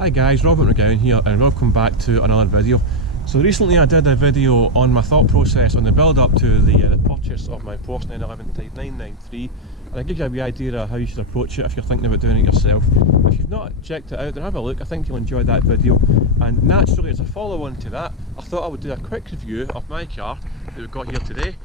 Hi guys, Robert McGowan here and welcome back to another video. So recently I did a video on my thought process on the build up to the purchase of my Porsche 911 Type 993, and I give you a wee idea of how you should approach it if you're thinking about doing it yourself. If you've not checked it out, then have a look. I think you'll enjoy that video, and naturally as a follow on to that I thought I would do a quick review of my car that we've got here today,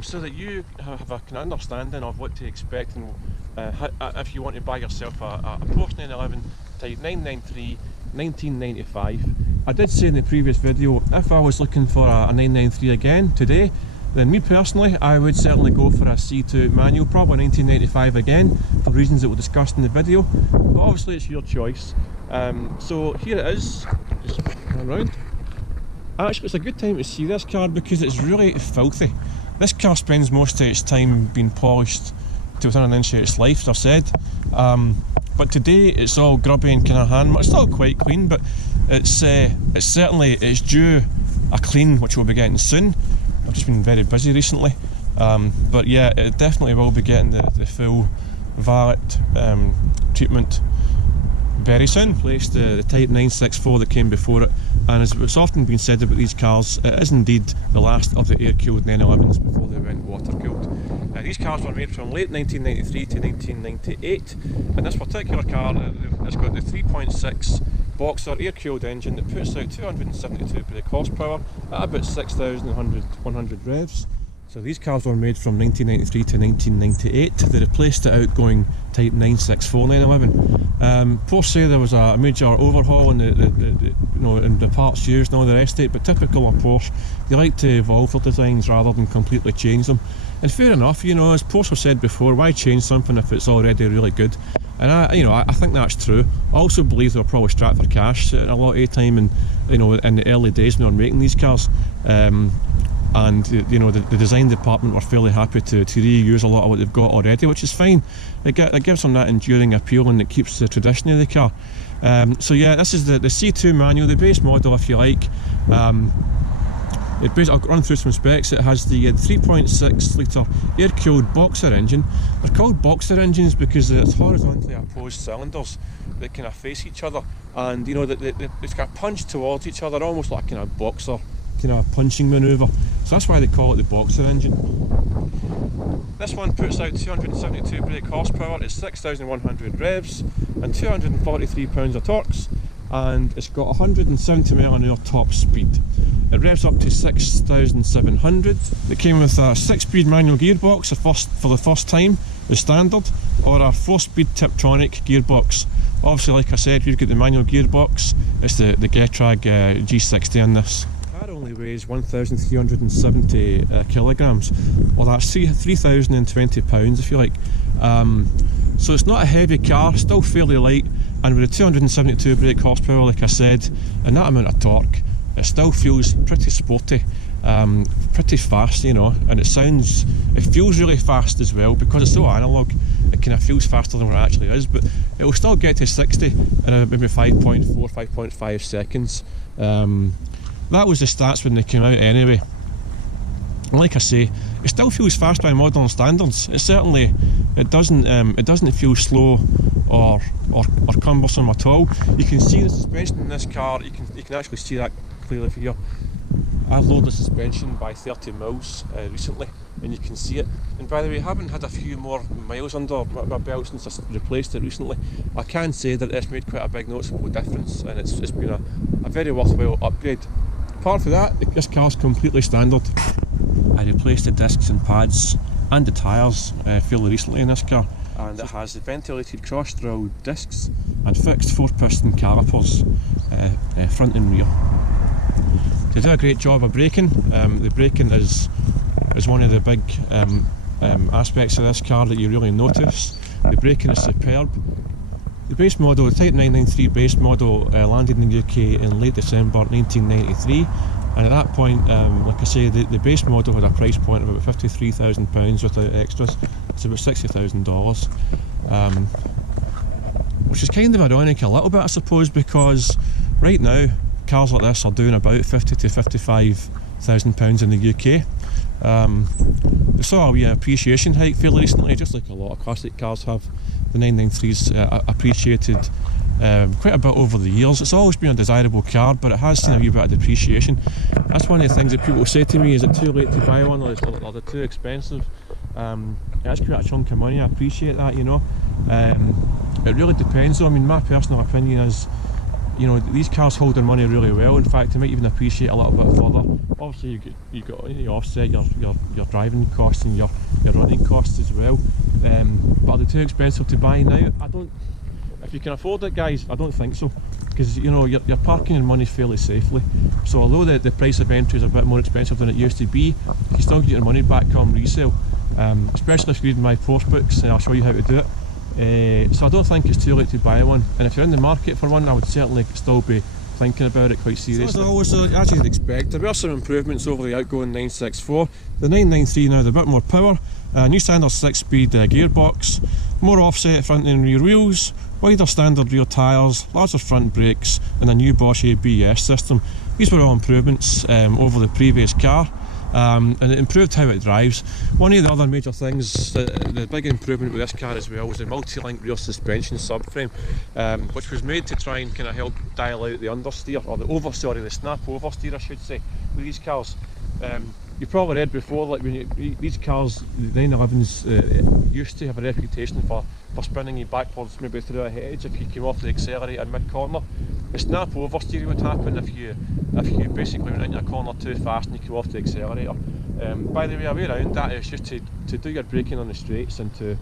so that you have a kind of understanding of what to expect and if you want to buy yourself a Porsche 911 Type 993 1995. I did say in the previous video, if I was looking for a 993 again today, then me personally, I would certainly go for a C2 manual, probably 1995 again, for reasons that we'll discuss in the video, but obviously it's your choice. So here it is, just turn around. Actually it's a good time to see this car because it's really filthy. This car spends most of its time being polished to within an inch of its life, as I've said. But today it's all grubby and kind of hand. It's still quite clean, but it's certainly due a clean, which we'll be getting soon. I've just been very busy recently, but yeah, it definitely will be getting the full valet treatment very soon. Replaced the Type 964 that came before it, and as it's often been said about these cars, it is indeed the last of the air-cooled 911s before they went water-cooled. These cars were made from late 1993 to 1998, and this particular car has got the 3.6 boxer air-cooled engine that puts out 272 brake horsepower at about 6,100 revs. So these cars were made from 1993 to 1998. They replaced the outgoing Type 964 911. Porsche say there was a major overhaul in the parts used and all the rest of it, but typical of Porsche, they like to evolve their designs rather than completely change them. And fair enough, you know, as Porsche have said before, why change something if it's already really good? And I think that's true. I also believe they were probably strapped for cash a lot of the time, and in the early days when they were making these cars. And the design department were fairly happy to reuse a lot of what they've got already, which is fine. It gives them that enduring appeal and it keeps the tradition of the car. So yeah, this is the C2 manual, the base model if you like. I'll run through some specs. It has the 3.6 litre air-cooled boxer engine. They're called boxer engines because it's horizontally opposed cylinders that kind of face each other, and it's got punched towards each other almost like a kind of boxer kind of punching manoeuvre, so that's why they call it the boxer engine. This one puts out 272 brake horsepower at 6,100 revs and 243 pounds of torque, and it's got 170 mph top speed. It revs up to 6,700. It came with a 6-speed manual gearbox for the first time, the standard, or a 4-speed Tiptronic gearbox. Obviously, like I said, we've got the manual gearbox. It's the Getrag G60 in this. The car only weighs 1,370 kilograms, well that's 3,020 pounds if you like. So it's not a heavy car, still fairly light, and with a 272 brake horsepower, like I said, and that amount of torque, it still feels pretty sporty, pretty fast, and it feels really fast as well because it's so analog. It kind of feels faster than what it actually is, but it will still get to 60 in maybe 5.4, 5.5 seconds. That was the stats when they came out anyway. And like I say, it still feels fast by modern standards. It doesn't feel slow or cumbersome at all. You can see the suspension in this car. You can actually see that clearly here. I've lowered the suspension by 30 mils recently, and you can see it. And by the way, I haven't had a few more miles under my belt since I replaced it recently. I can say that it's made quite a big noticeable difference, and it's been a very worthwhile upgrade. Apart from that, this car's completely standard. I replaced the discs and pads and the tyres fairly recently in this car, and it has the ventilated cross-drill discs and fixed 4-piston calipers front and rear. They do a great job of braking. The braking is one of the big aspects of this car that you really notice. The braking is superb. The base model, the Type 993 base model, landed in the UK in late December 1993, and at that point, like I say, the base model had a price point of about £53,000 with the extras. It's about $60,000, which is kind of ironic a little bit, I suppose, because right now cars like this are doing about £50,000 to £55,000 in the UK. We saw a wee appreciation hike fairly recently, just like a lot of classic cars have. The 993s appreciated quite a bit over the years. It's always been a desirable car, but it has seen a wee bit of depreciation. That's one of the things that people say to me, is it too late to buy one, or is it too expensive? That's quite a chunk of money, I appreciate that, you know. It really depends though. I mean, my personal opinion is, you know, these cars hold their money really well. In fact, they might even appreciate a little bit further. Obviously you got you offset your driving costs and your running costs as well. But are they too expensive to buy now? I don't. If you can afford it, guys, I don't think so, because you know you're parking your money fairly safely. So although the price of entry is a bit more expensive than it used to be, you still get your money back come resale. Especially if you read my Porsche books, and I'll show you how to do it. So I don't think it's too late to buy one, and if you're in the market for one, I would certainly still be thinking about it quite seriously. So as always, as you'd expect, there were some improvements over the outgoing 964. The 993 now had a bit more power, new standard 6-speed gearbox, more offset front and rear wheels, wider standard rear tyres, larger front brakes, and a new Bosch ABS system. These were all improvements over the previous car. And it improved how it drives. One of the other major things, the big improvement with this car as well, was the multi-link rear suspension subframe, which was made to try and kind of help dial out the understeer, or the snap oversteer I should say, with these cars. You've probably read before, like when these cars, the 911s, used to have a reputation for spinning you backwards, maybe through a hedge if you came off the accelerator mid-corner. The snap oversteer would happen if you basically went into a corner too fast and you came off the accelerator. By the way around that is just to do your braking on the straights and to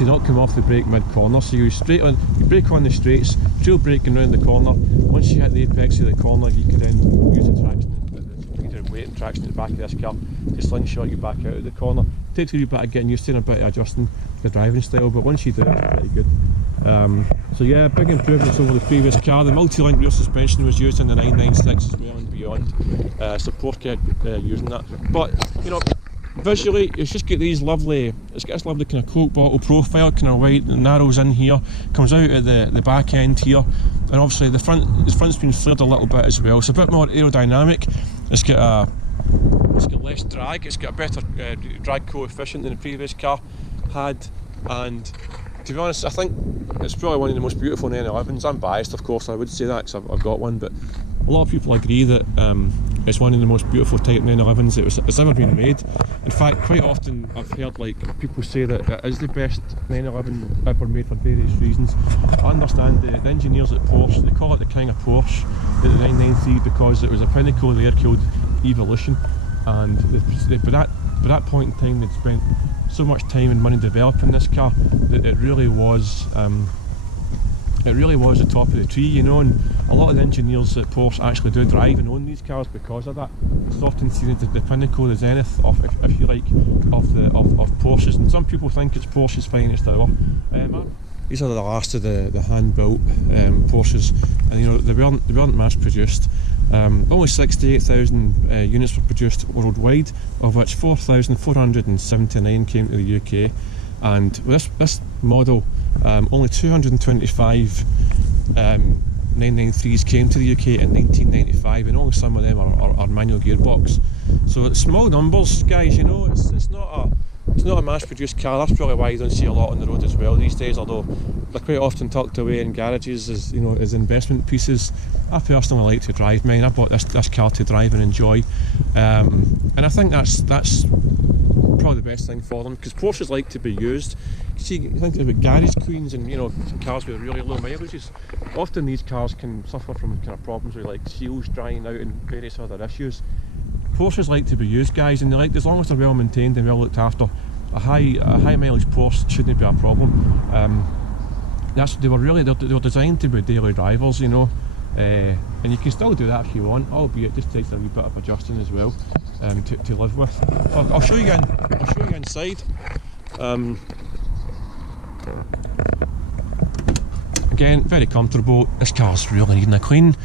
not come off the brake mid-corner. So you brake on the straights, dual braking round the corner. Once you hit the apex of the corner, you could then use the traction, weight and traction at the back of this car to slingshot you back out of the corner. Takes a wee bit of getting used to and a bit of adjusting the driving style, but once you do it, it's pretty good. So yeah, big improvements over the previous car. The multi-link rear suspension was used in the 996 as well and beyond, so Porsche kept using that. But you know, visually it's just got these lovely, it's got this lovely kind of Coke bottle profile, kind of white, narrows in here, comes out at the back end here, and obviously the front's been flared a little bit as well, so a bit more aerodynamic. It's got less drag, it's got a better drag coefficient than the previous car had, and to be honest, I think it's probably one of the most beautiful 911s. I'm biased, of course, I would say that because I've got one, but a lot of people agree that it's one of the most beautiful type 911s that's ever been made. In fact, quite often I've heard like people say that it is the best 911 ever made for various reasons. I understand the engineers at Porsche, they call it the king of Porsche, the 993, because it was a pinnacle of the air-cooled evolution, and by that point in time they'd spent so much time and money developing this car that it really was the top of the tree, you know, and a lot of the engineers at Porsche actually do drive and own these cars because of that. It's often seen as the pinnacle, the zenith of, if you like, of Porsches, and some people think it's Porsche's finest hour. These are the last of the hand-built Porsches, and you know they weren't mass-produced. Only 68,000 units were produced worldwide, of which 4,479 came to the UK, and with this model, only 225 993s came to the UK in 1995, and only some of them are manual gearbox. So it's small numbers, guys. You know, it's not a mass-produced car. That's probably why you don't see a lot on the road as well these days. Although they're quite often tucked away in garages as, you know, as investment pieces. I personally like to drive mine. I bought this car to drive and enjoy, and I think that's probably the best thing for them, because Porsches like to be used. You see, you think about garage queens and, you know, cars with really low mileages. Often these cars can suffer from kind of problems with like seals drying out and various other issues. Porsches like to be used, guys, and they like, as long as they're well maintained and well looked after, a high mileage Porsche shouldn't be a problem. They were designed to be daily drivers, you know, and you can still do that if you want, albeit it just takes a wee bit of adjusting as well to live with. I'll show you inside. Again, very comfortable. This car's really needing a clean.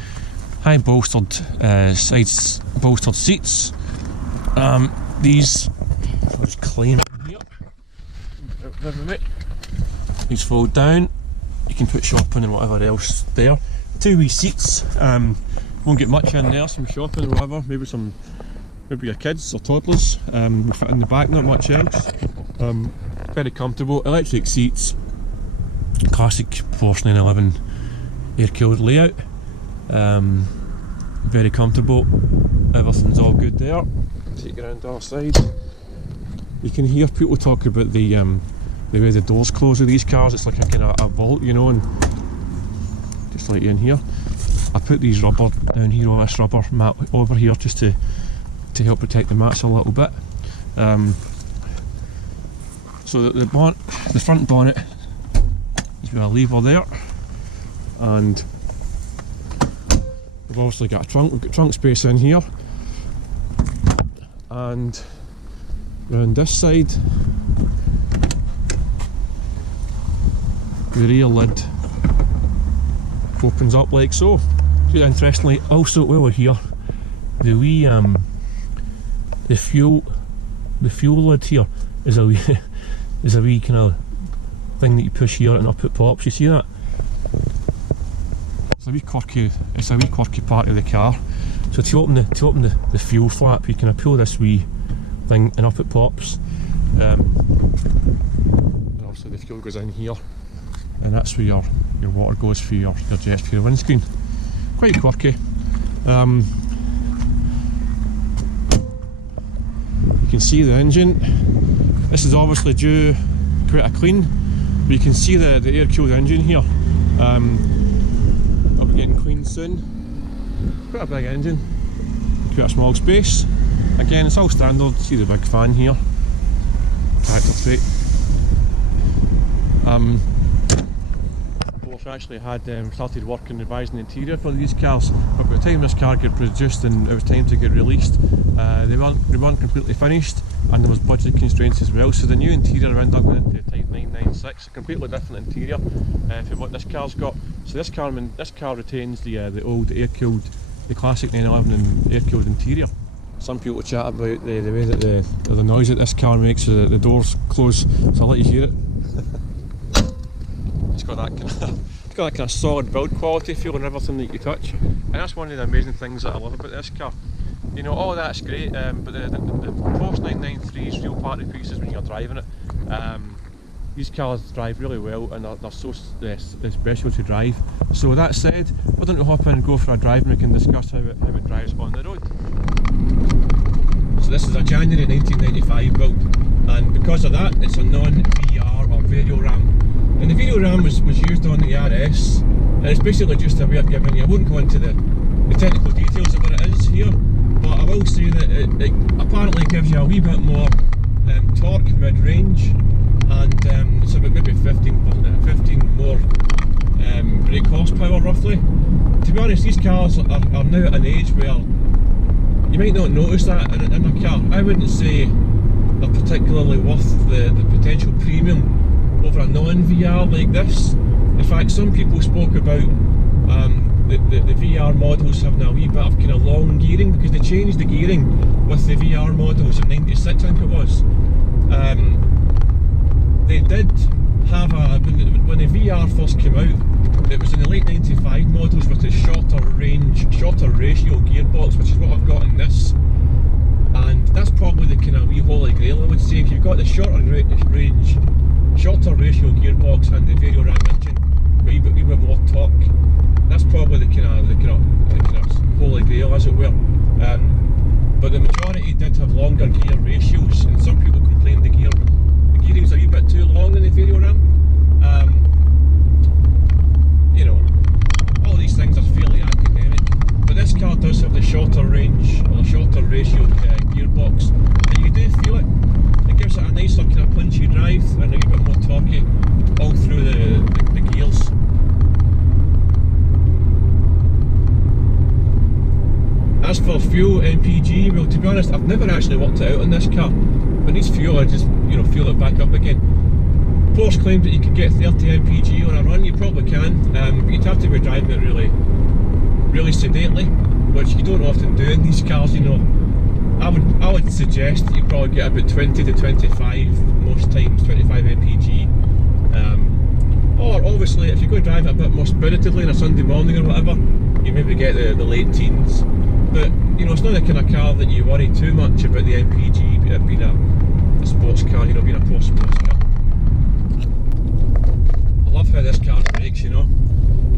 High bolstered sides, bolstered seats. These, I'll just clean here. These fold down. You can put shopping and whatever else there. 2 wee seats. Won't get much in there. Some shopping or whatever. Maybe your kids or toddlers. We fit in the back. Not much else. Very comfortable. Electric seats. classic Porsche 911 air-cooled layout. Very comfortable, everything's all good there. Take it around the other side. You can hear people talk about the way the doors close with these cars. It's like a kind of a vault, you know, and just let you in here. I put these rubber down here, all this rubber mat over here, just to help protect the mats a little bit. So that the front bonnet is with a lever there, and we've obviously got a trunk. We've got trunk space in here, and round this side, the rear lid opens up like so. Interestingly, also while we're here, the wee the fuel lid here is a wee kind of thing that you push here and up it pops. You see that? It's a wee quirky part of the car. So to open the fuel flap, you kind of pull this wee thing and up it pops. And obviously the fuel goes in here, and that's where your water goes for your jets for your windscreen. Quite quirky. You can see the engine. This is obviously due quite a clean, but you can see the air-cooled engine here. I'll be getting cleaned soon. Quite a big engine, quite a small space. Again, it's all standard. See the big fan here, character trait. Porsche actually had started working revising the interior for these cars, but by the time this car got produced and it was time to get released, they weren't completely finished, and there was budget constraints as well. So the new interior ended up going into Type 996, a completely different interior from what this car's got. So this car retains the old air-cooled, the classic 911 and air-cooled interior. Some people chat about the way that the noise that this car makes, so that the doors close. So I'll let you hear it. It's got that kind of solid build quality feel and everything that you touch, and that's one of the amazing things that I love about this car. You know, all that's great, but the Porsche 993's real party pieces when you're driving it. These cars drive really well, and they're so special to drive. So with that said, why don't we hop in and go for a drive, and we can discuss how it drives on the road. So this is a January 1995 build, and because of that, it's a non-VR or video RAM. And the video RAM was used on the RS, and it's basically just a way of giving you, I won't go into the technical details of what it is here, but I will say that it apparently gives you a wee bit more torque mid-range, and it's about maybe 15 more brake horsepower roughly. To be honest, these cars are now at an age where you might not notice that in a car. I wouldn't say they're particularly worth the potential premium over a non-VR like this. In fact, some people spoke about the VR models having a wee bit of kind of long gearing, because they changed the gearing with the VR models in '96, I think it was. They did have when the VR first came out, it was in the late '95 models with the shorter ratio gearbox, which is what I've got in this. And that's probably the kind of wee holy grail, I would say. If you've got the shorter ratio gearbox and the video RAM engine, a wee bit more torque, that's probably the kind of holy grail, as it were. But the majority did have longer gear ratios, and some people complained the gearing's a wee bit too long in the video RAM. You know, all these things are fairly academic, but this car does have the shorter range or the shorter ratio gearbox, and you do feel it. It gives it a nicer kind of punchy drive and a wee bit more torquey all through the gears. As for fuel MPG, well, to be honest, I've never actually worked it out on this car. When it needs fuel, I just, you know, fuel it back up again. Porsche claimed that you could get 30 MPG on a run. You probably can, but you'd have to be driving it really sedately, which you don't often do in these cars. You know, I would suggest that you probably get about 20 to 25 most times, 25 MPG. Or obviously, if you go drive it a bit more spiritedly on a Sunday morning or whatever, you maybe get the late teens. But you know, it's not the kind of car that you worry too much about the MPG being a sports car, you know, being a Porsche sports car. love how this car brakes, you know.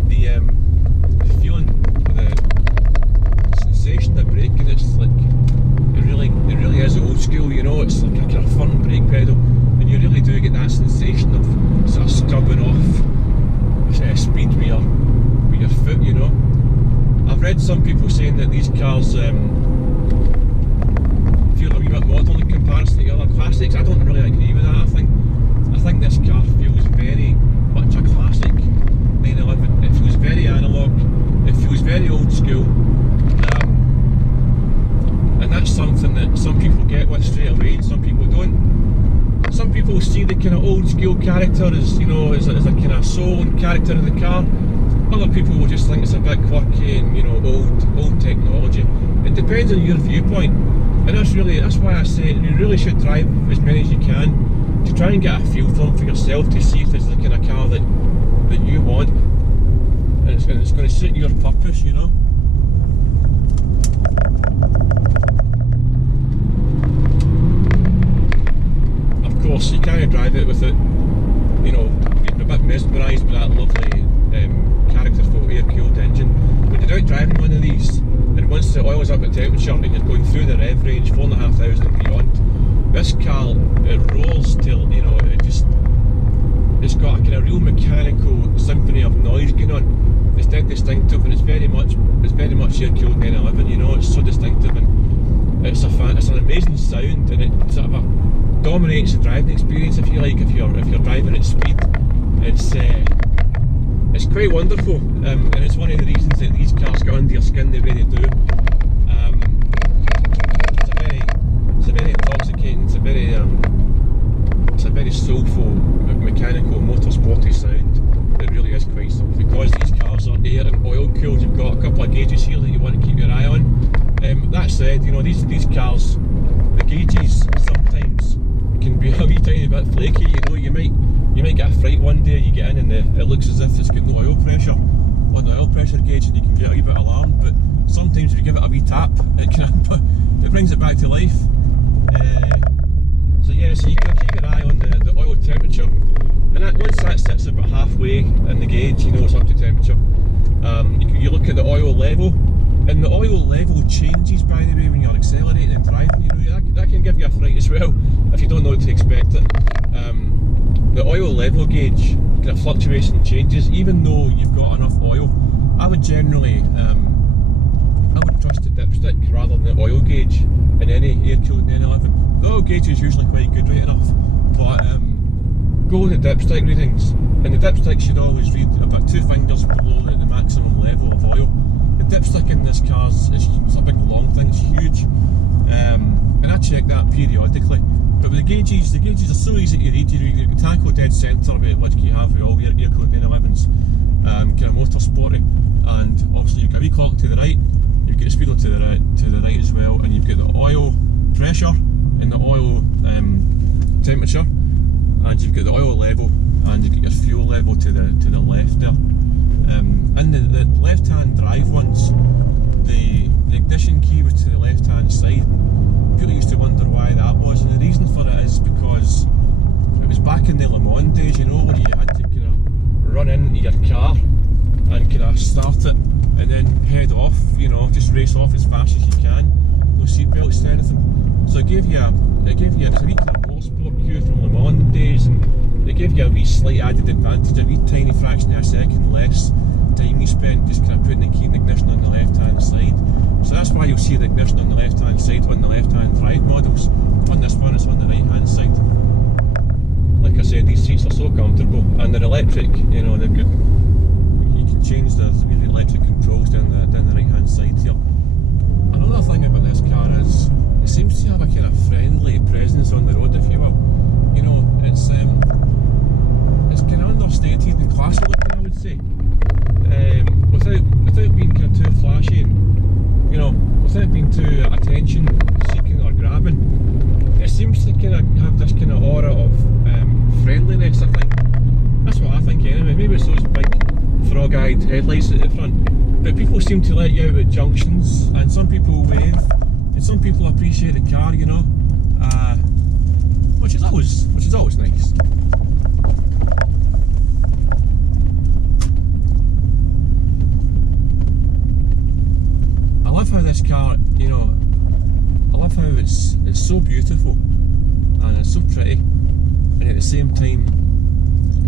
The feeling, the sensation of braking, it's like, it really is old school, you know. It's like a kind of firm brake pedal, and you really do get that sensation of sort of scrubbing off speed with your foot, you know. I've read some people saying that these cars feel a wee bit modern in comparison to the other classics. I don't really agree with that. I think this car feels very much a classic 911. It feels very analog, it feels very old school, and that's something that some people get with straight away and some people don't. Some people see the kind of old school character as, you know, as a kind of soul and character of the car. Other people will just think it's a bit quirky and, you know, old technology. It depends on your viewpoint, and that's why I say you really should drive as many as you can to try and get a feel for yourself, to see if this is the kind of car that you want, and it's going to suit your purpose, you know. Of course, you can't drive it without, you know, being a bit mesmerised by that lovely characterful air-cooled engine. When you're out driving one of these, and once the oil is up at temperature and you're going through the rev range, 4,500 and beyond, this car, it roars till, you know, it's got a kind of real mechanical symphony of noise going on. It's dead distinctive, and it's very much air-cooled 911, you know. It's so distinctive, and it's an amazing sound, and it sort of dominates the driving experience, if you like. If you're driving at speed, it's quite wonderful, and it's one of the reasons that these cars get under your skin the way they do. It's a very intoxicating, it's a very soulful, mechanical, motorsporty sound. It really is quite something. Because these cars are air and oil cooled, you've got a couple of gauges here that you want to keep your eye on. That said, you know, these cars, the gauges sometimes can be a wee tiny bit flaky. You know, you might get a fright one day, you get in and it looks as if it's got no oil pressure on the oil pressure gauge, and you can get a wee bit alarmed. But sometimes if you give it a wee tap, it brings it back to life. So yeah, so you can keep your eye on the oil temperature, and once that sits about halfway in the gauge, you know it's up to temperature. You look at the oil level, and the oil level changes, by the way, when you're accelerating and driving. You know, that can give you a fright as well if you don't know what to expect it. The oil level gauge kind of fluctuates and changes. Even though you've got enough oil, I would generally trust the dipstick rather than the oil gauge in any air-cooled 911. The oil gauge is usually quite good right enough, but go with the dipstick readings, and the dipstick should always read about 2 fingers below the maximum level of oil. The dipstick in this car is a big long thing, it's huge, and I check that periodically. But with the gauges are so easy to read. You can tackle dead centre, like you have with all your air-cooled 911s, kind of motorsporty, and obviously you've got a wee clock to the right, you've got the speedo to the right as well, and you've got the oil pressure and the oil temperature, and you've got the oil level, and you've got your fuel level to the left there. And the left-hand drive ones, the ignition key was to the left-hand side. People used to wonder why that was, and the reason for it is because it was back in the Le Mans days, you know, where you had to kind of run into your car and kind of start it and then head off, you know, just race off as fast as you can. No seatbelts or anything. So it gave you a wee kind of motorsport cue from Le Mans days, and they gave you a wee slight added advantage, a wee tiny fraction of a second less time you spent just kind of putting the key in the ignition on the left hand side. So that's why you'll see the ignition on the left hand side on the left hand drive models. On this one it's on the right hand side. Like I said, these seats are so comfortable, and they're electric, you know, they've got, you can change the electric controls down the right hand side here. Another thing about this car is it seems to have a kind of friendly presence on the road, if you will. You know, it's kind of understated and classy looking, I would say. Without being kind of too flashy, and, you know, without being too attention seeking or grabbing. It seems to kind of have this kind of aura of friendliness, I think. That's what I think anyway. Maybe it's those big frog-eyed headlights at the front, but people seem to let you out at junctions, and some people wave, and some people appreciate the car, you know, which is always nice. car, you know, I love how it's so beautiful and it's so pretty, and at the same time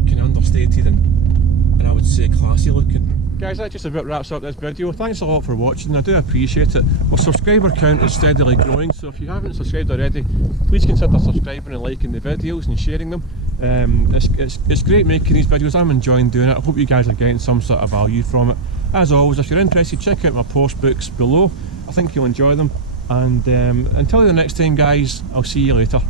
kind of understated and I would say classy looking. Guys, that just about wraps up this video. Thanks a lot for watching, I do appreciate it. Our subscriber count is steadily growing, so if you haven't subscribed already, please consider subscribing and liking the videos and sharing them. It's great making these videos, I'm enjoying doing it. I hope you guys are getting some sort of value from it. As always, if you're interested, check out my Porsche books below. I think you'll enjoy them, and until the next time guys, I'll see you later.